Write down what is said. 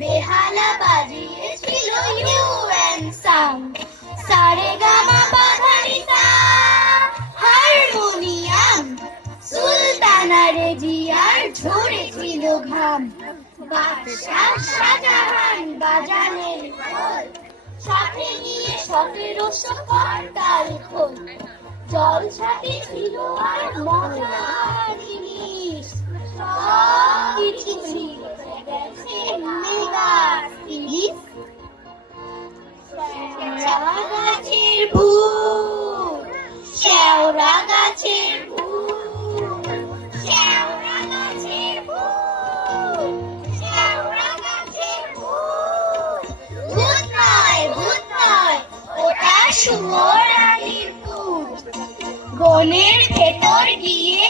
বেহালা বাজিয়েছিল UN সাং, Saregama পাধানিসা, harmonium, Sultana রেজিয়ার ঝরেছিল ঘাম। বাদশাহ শাহজাহান বাজানের ঢোল, সাথে নিয়ে 1700 করতাল খোল। জলসাতে ছিল আর মজার জিনিস, সবকিছু ছিল গেছে মেগা সিরিজ। শেওড়া গাছের ভূত, শেওড়া গাছের ভূত, শেওড়া গাছের ভূত, শেওড়া গাছের ভূত। ভূত নয়, ভূত নয়, ওটা শুয়োর রানীর পুত। বনের ভেতর গিয়ে